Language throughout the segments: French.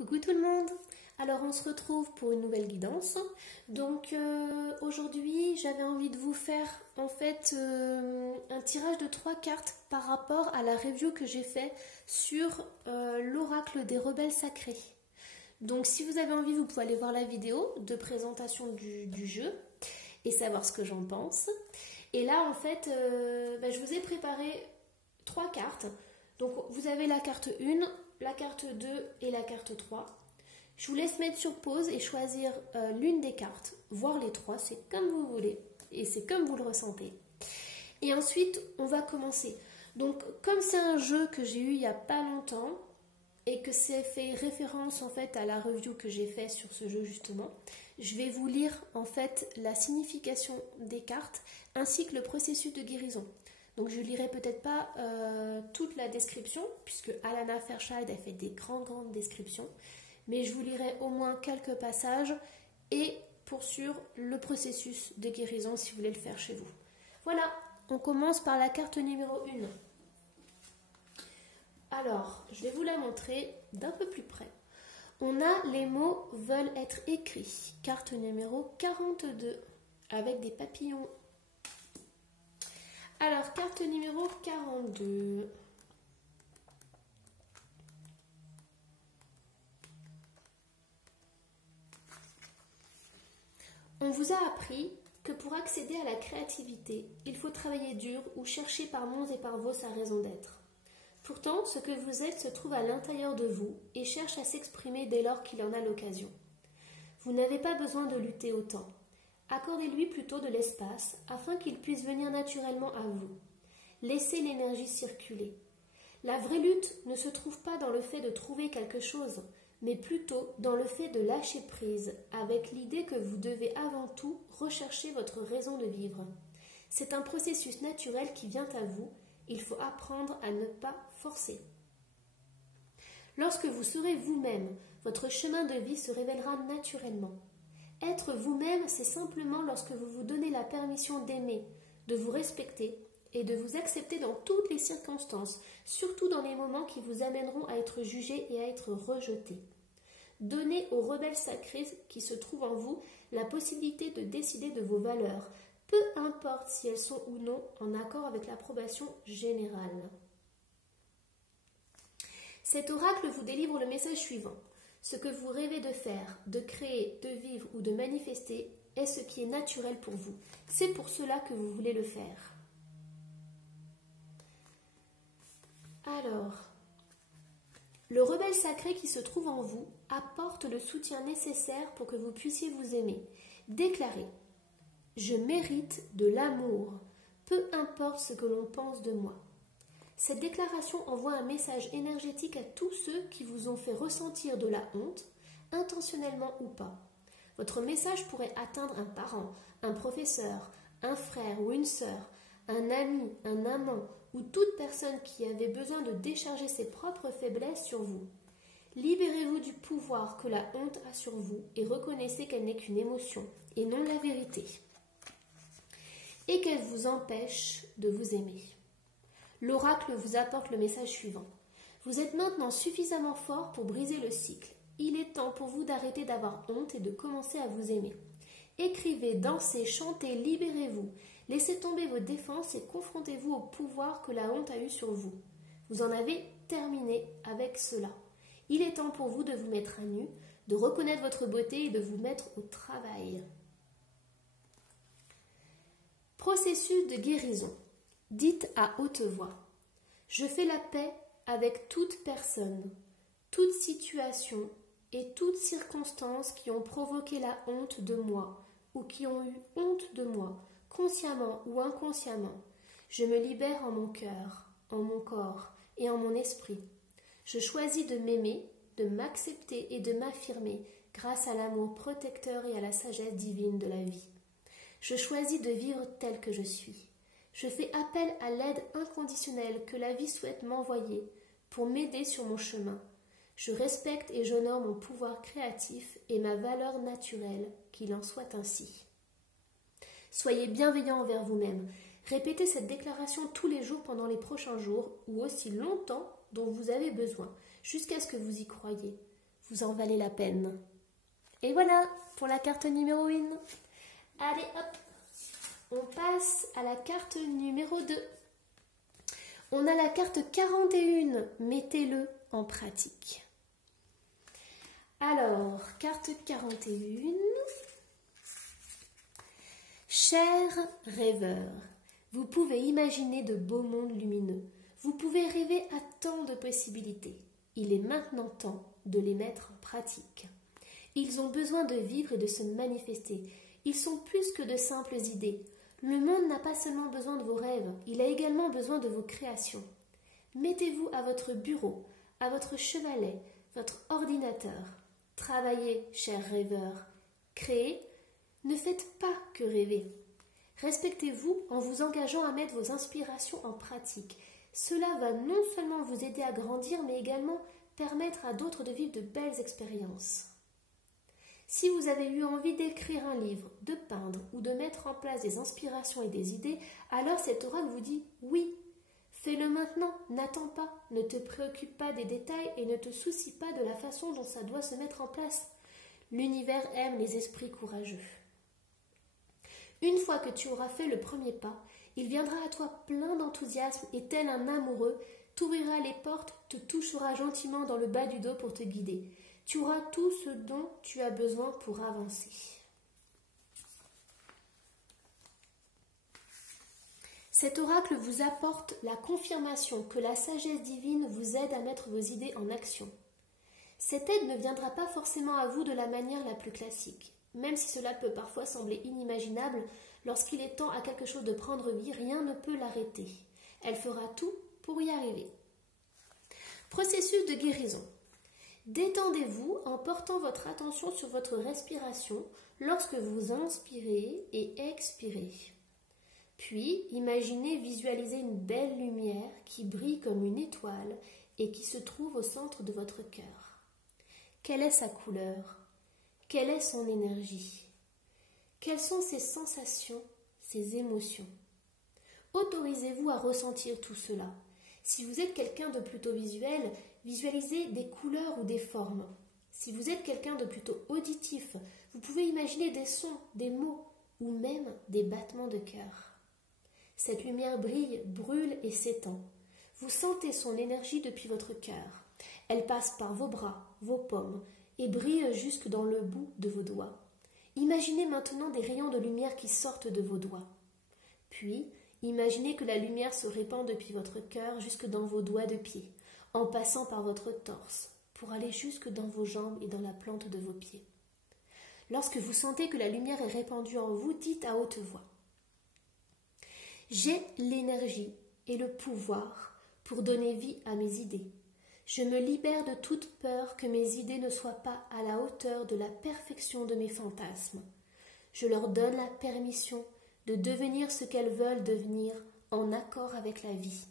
Coucou tout le monde. Alors on se retrouve pour une nouvelle guidance. Donc aujourd'hui j'avais envie de vous faire en fait un tirage de 3 cartes par rapport à la review que j'ai fait sur l'oracle des rebelles sacrés. Donc si vous avez envie, vous pouvez aller voir la vidéo de présentation du jeu et savoir ce que j'en pense. Et là en fait je vous ai préparé 3 cartes. Donc vous avez la carte 1, la carte 2 et la carte 3. Je vous laisse mettre sur pause et choisir l'une des cartes, voire les 3, c'est comme vous voulez et c'est comme vous le ressentez. Et ensuite, on va commencer. Donc comme c'est un jeu que j'ai eu il n'y a pas longtemps et que c'est fait référence en fait à la review que j'ai fait sur ce jeu justement, je vais vous lire en fait la signification des cartes ainsi que le processus de guérison. Donc je ne lirai peut-être pas toute la description, puisque Alana Fairchild a fait des grandes descriptions, mais je vous lirai au moins quelques passages et pour sûr le processus de guérison si vous voulez le faire chez vous. Voilà, on commence par la carte numéro 1. Alors, je vais vous la montrer d'un peu plus près. On a les mots veulent être écrits, carte numéro 42, avec des papillons. Alors, carte numéro 42. On vous a appris que pour accéder à la créativité, il faut travailler dur ou chercher par monts et par vaux sa raison d'être. Pourtant, ce que vous êtes se trouve à l'intérieur de vous et cherche à s'exprimer dès lors qu'il en a l'occasion. Vous n'avez pas besoin de lutter autant. Accordez-lui plutôt de l'espace afin qu'il puisse venir naturellement à vous. Laissez l'énergie circuler. La vraie lutte ne se trouve pas dans le fait de trouver quelque chose, mais plutôt dans le fait de lâcher prise, avec l'idée que vous devez avant tout rechercher votre raison de vivre. C'est un processus naturel qui vient à vous, il faut apprendre à ne pas forcer. Lorsque vous serez vous-même, votre chemin de vie se révélera naturellement. Être vous-même, c'est simplement lorsque vous vous donnez la permission d'aimer, de vous respecter et de vous accepter dans toutes les circonstances, surtout dans les moments qui vous amèneront à être jugé et à être rejeté. Donnez aux rebelles sacrés qui se trouvent en vous la possibilité de décider de vos valeurs, peu importe si elles sont ou non en accord avec l'approbation générale. Cet oracle vous délivre le message suivant. Ce que vous rêvez de faire, de créer, de vivre ou de manifester est ce qui est naturel pour vous. C'est pour cela que vous voulez le faire. Alors, le rebelle sacré qui se trouve en vous apporte le soutien nécessaire pour que vous puissiez vous aimer. Déclarez « Je mérite de l'amour, peu importe ce que l'on pense de moi ». Cette déclaration envoie un message énergétique à tous ceux qui vous ont fait ressentir de la honte, intentionnellement ou pas. Votre message pourrait atteindre un parent, un professeur, un frère ou une sœur, un ami, un amant ou toute personne qui avait besoin de décharger ses propres faiblesses sur vous. Libérez-vous du pouvoir que la honte a sur vous et reconnaissez qu'elle n'est qu'une émotion et non la vérité, et qu'elle vous empêche de vous aimer. L'oracle vous apporte le message suivant. Vous êtes maintenant suffisamment fort pour briser le cycle. Il est temps pour vous d'arrêter d'avoir honte et de commencer à vous aimer. Écrivez, dansez, chantez, libérez-vous. Laissez tomber vos défenses et confrontez-vous au pouvoir que la honte a eu sur vous. Vous en avez terminé avec cela. Il est temps pour vous de vous mettre à nu, de reconnaître votre beauté et de vous mettre au travail. Processus de guérison. Dites à haute voix. Je fais la paix avec toute personne, toute situation et toute circonstance qui ont provoqué la honte de moi ou qui ont eu honte de moi, consciemment ou inconsciemment. Je me libère en mon cœur, en mon corps et en mon esprit. Je choisis de m'aimer, de m'accepter et de m'affirmer grâce à l'amour protecteur et à la sagesse divine de la vie. Je choisis de vivre tel que je suis. Je fais appel à l'aide inconditionnelle que la vie souhaite m'envoyer pour m'aider sur mon chemin. Je respecte et j'honore mon pouvoir créatif et ma valeur naturelle, qu'il en soit ainsi. Soyez bienveillant envers vous-même. Répétez cette déclaration tous les jours pendant les prochains jours ou aussi longtemps dont vous avez besoin, jusqu'à ce que vous y croyiez. vous en valez la peine. Et voilà pour la carte numéro 1. Allez hop, on passe à la carte numéro 2. On a la carte 41, mettez-le en pratique. Alors, carte 41. Chers rêveurs, vous pouvez imaginer de beaux mondes lumineux. Vous pouvez rêver à tant de possibilités. Il est maintenant temps de les mettre en pratique. Ils ont besoin de vivre et de se manifester. Ils sont plus que de simples idées. Le monde n'a pas seulement besoin de vos rêves, il a également besoin de vos créations. Mettez-vous à votre bureau, à votre chevalet, votre ordinateur. Travaillez, chers rêveurs. Créez. Ne faites pas que rêver. Respectez-vous en vous engageant à mettre vos inspirations en pratique. Cela va non seulement vous aider à grandir, mais également permettre à d'autres de vivre de belles expériences. Si vous avez eu envie d'écrire un livre, de peindre ou de mettre en place des inspirations et des idées, alors cet oracle vous dit oui. Fais-le maintenant, n'attends pas, ne te préoccupe pas des détails et ne te soucie pas de la façon dont ça doit se mettre en place. L'univers aime les esprits courageux. Une fois que tu auras fait le premier pas, il viendra à toi plein d'enthousiasme et tel un amoureux, t'ouvrira les portes, te touchera gentiment dans le bas du dos pour te guider. Tu auras tout ce dont tu as besoin pour avancer. Cet oracle vous apporte la confirmation que la sagesse divine vous aide à mettre vos idées en action. Cette aide ne viendra pas forcément à vous de la manière la plus classique. Même si cela peut parfois sembler inimaginable, lorsqu'il est temps à quelque chose de prendre vie, rien ne peut l'arrêter. Elle fera tout pour y arriver. Processus de guérison. Détendez-vous en portant votre attention sur votre respiration lorsque vous inspirez et expirez. Puis, imaginez visualiser une belle lumière qui brille comme une étoile et qui se trouve au centre de votre cœur. Quelle est sa couleur? Quelle est son énergie? Quelles sont ses sensations, ses émotions? Autorisez-vous à ressentir tout cela. Si vous êtes quelqu'un de plutôt visuel, visualisez des couleurs ou des formes. Si vous êtes quelqu'un de plutôt auditif, vous pouvez imaginer des sons, des mots ou même des battements de cœur. Cette lumière brille, brûle et s'étend. Vous sentez son énergie depuis votre cœur. Elle passe par vos bras, vos paumes et brille jusque dans le bout de vos doigts. Imaginez maintenant des rayons de lumière qui sortent de vos doigts. Puis, imaginez que la lumière se répand depuis votre cœur jusque dans vos doigts de pied, en passant par votre torse, pour aller jusque dans vos jambes et dans la plante de vos pieds. Lorsque vous sentez que la lumière est répandue en vous, dites à haute voix: j'ai l'énergie et le pouvoir pour donner vie à mes idées. Je me libère de toute peur que mes idées ne soient pas à la hauteur de la perfection de mes fantasmes. Je leur donne la permission de devenir ce qu'elles veulent devenir en accord avec la vie.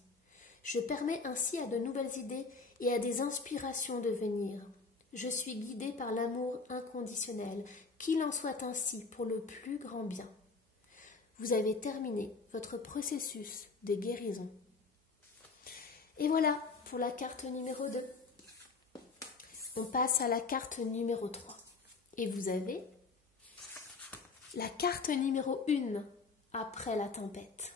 Je permets ainsi à de nouvelles idées et à des inspirations de venir. Je suis guidée par l'amour inconditionnel, qu'il en soit ainsi pour le plus grand bien. Vous avez terminé votre processus de guérison. Et voilà pour la carte numéro 2. On passe à la carte numéro 3. Et vous avez la carte numéro 1 après la tempête.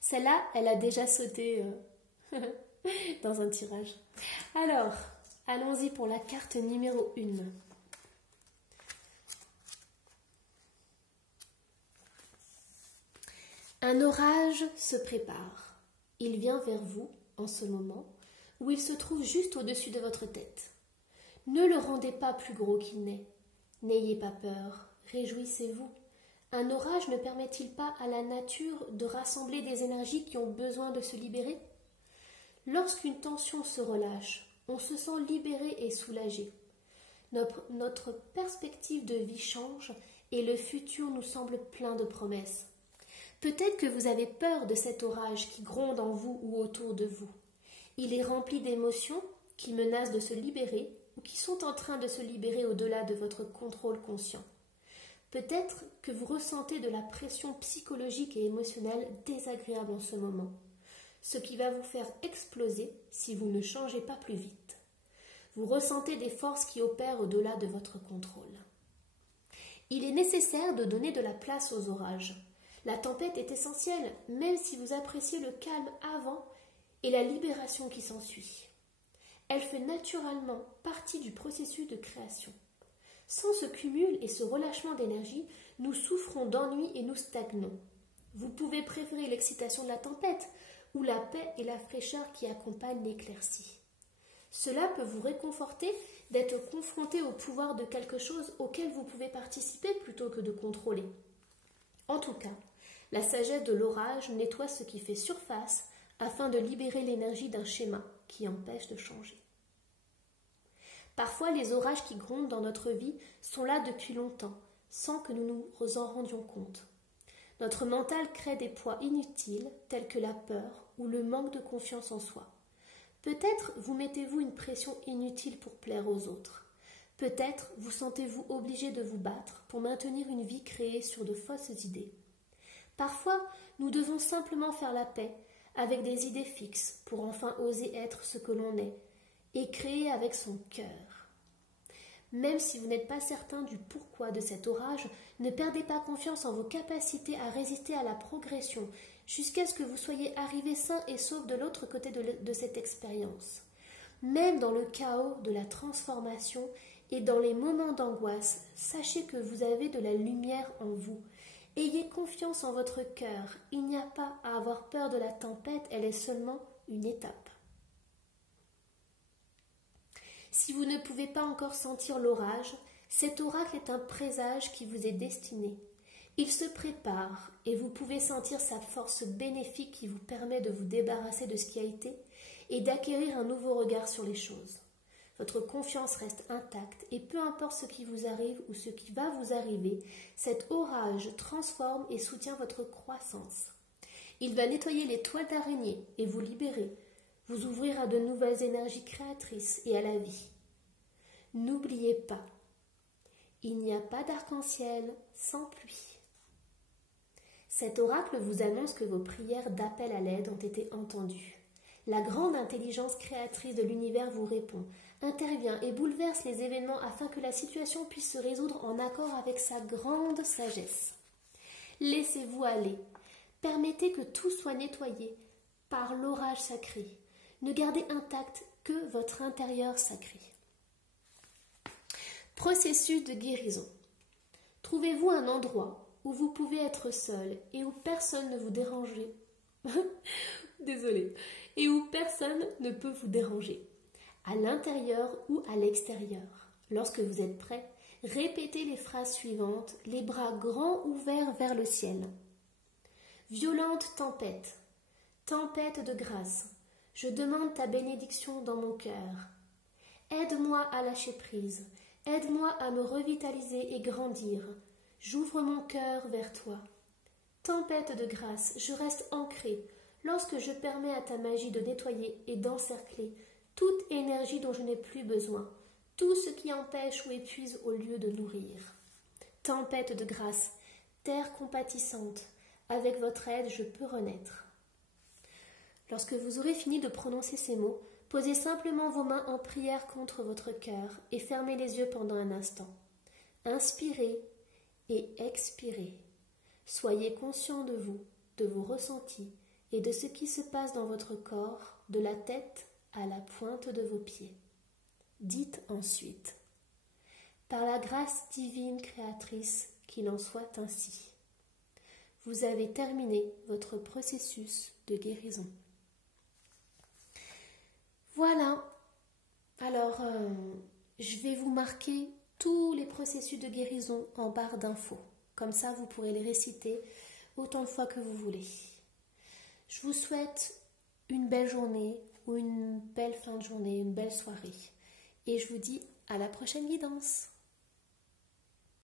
Celle-là, elle a déjà sauté dans un tirage. Alors, allons-y pour la carte numéro 1. Un orage se prépare. Il vient vers vous en ce moment où il se trouve juste au-dessus de votre tête. Ne le rendez pas plus gros qu'il n'est. N'ayez pas peur, réjouissez-vous. Un orage ne permet-il pas à la nature de rassembler des énergies qui ont besoin de se libérer? Lorsqu'une tension se relâche, on se sent libéré et soulagé. Notre perspective de vie change et le futur nous semble plein de promesses. Peut-être que vous avez peur de cet orage qui gronde en vous ou autour de vous. Il est rempli d'émotions qui menacent de se libérer ou qui sont en train de se libérer au-delà de votre contrôle conscient. Peut-être que vous ressentez de la pression psychologique et émotionnelle désagréable en ce moment, ce qui va vous faire exploser si vous ne changez pas plus vite. Vous ressentez des forces qui opèrent au-delà de votre contrôle. Il est nécessaire de donner de la place aux orages. La tempête est essentielle, même si vous appréciez le calme avant et la libération qui s'ensuit. Elle fait naturellement partie du processus de création. Sans ce cumul et ce relâchement d'énergie, nous souffrons d'ennui et nous stagnons. Vous pouvez préférer l'excitation de la tempête ou la paix et la fraîcheur qui accompagnent l'éclaircie. Cela peut vous réconforter d'être confronté au pouvoir de quelque chose auquel vous pouvez participer plutôt que de contrôler. En tout cas, la sagesse de l'orage nettoie ce qui fait surface afin de libérer l'énergie d'un schéma qui empêche de changer. Parfois, les orages qui grondent dans notre vie sont là depuis longtemps, sans que nous nous en rendions compte. Notre mental crée des poids inutiles, tels que la peur ou le manque de confiance en soi. Peut-être vous mettez-vous une pression inutile pour plaire aux autres. Peut-être vous sentez-vous obligé de vous battre pour maintenir une vie créée sur de fausses idées. Parfois, nous devons simplement faire la paix avec des idées fixes pour enfin oser être ce que l'on est et créer avec son cœur. Même si vous n'êtes pas certain du pourquoi de cet orage, ne perdez pas confiance en vos capacités à résister à la progression jusqu'à ce que vous soyez arrivé sain et sauf de l'autre côté de cette expérience. Même dans le chaos de la transformation et dans les moments d'angoisse, sachez que vous avez de la lumière en vous. Ayez confiance en votre cœur. Il n'y a pas à avoir peur de la tempête, elle est seulement une étape. Si vous ne pouvez pas encore sentir l'orage, cet oracle est un présage qui vous est destiné. Il se prépare et vous pouvez sentir sa force bénéfique qui vous permet de vous débarrasser de ce qui a été et d'acquérir un nouveau regard sur les choses. Votre confiance reste intacte et peu importe ce qui vous arrive ou ce qui va vous arriver, cet orage transforme et soutient votre croissance. Il va nettoyer les toiles d'araignée et vous libérer, vous ouvrir à de nouvelles énergies créatrices et à la vie. N'oubliez pas, il n'y a pas d'arc-en-ciel sans pluie. Cet oracle vous annonce que vos prières d'appel à l'aide ont été entendues. La grande intelligence créatrice de l'univers vous répond, intervient et bouleverse les événements afin que la situation puisse se résoudre en accord avec sa grande sagesse. Laissez-vous aller. Permettez que tout soit nettoyé par l'orage sacré. Ne gardez intact que votre intérieur sacré. Processus de guérison. Trouvez-vous un endroit où vous pouvez être seul et où personne ne vous dérange. Désolée. Et où personne ne peut vous déranger. À l'intérieur ou à l'extérieur. Lorsque vous êtes prêt, répétez les phrases suivantes, les bras grands ouverts vers le ciel. Violente tempête, tempête de grâce, je demande ta bénédiction dans mon cœur. Aide-moi à lâcher prise, aide-moi à me revitaliser et grandir. J'ouvre mon cœur vers toi. Tempête de grâce, je reste ancrée lorsque je permets à ta magie de nettoyer et d'encercler toute énergie dont je n'ai plus besoin, tout ce qui empêche ou épuise au lieu de nourrir. Tempête de grâce, terre compatissante, avec votre aide je peux renaître. Lorsque vous aurez fini de prononcer ces mots, posez simplement vos mains en prière contre votre cœur et fermez les yeux pendant un instant. Inspirez et expirez. Soyez conscient de vos ressentis et de ce qui se passe dans votre corps, de la tête à la pointe de vos pieds. Dites ensuite, par la grâce divine créatrice, qu'il en soit ainsi. Vous avez terminé votre processus de guérison. Voilà. Alors, je vais vous marquer tous les processus de guérison en barre d'infos. Comme ça, vous pourrez les réciter autant de fois que vous voulez. Je vous souhaite une belle journée ou une belle fin de journée, une belle soirée. Et je vous dis à la prochaine guidance.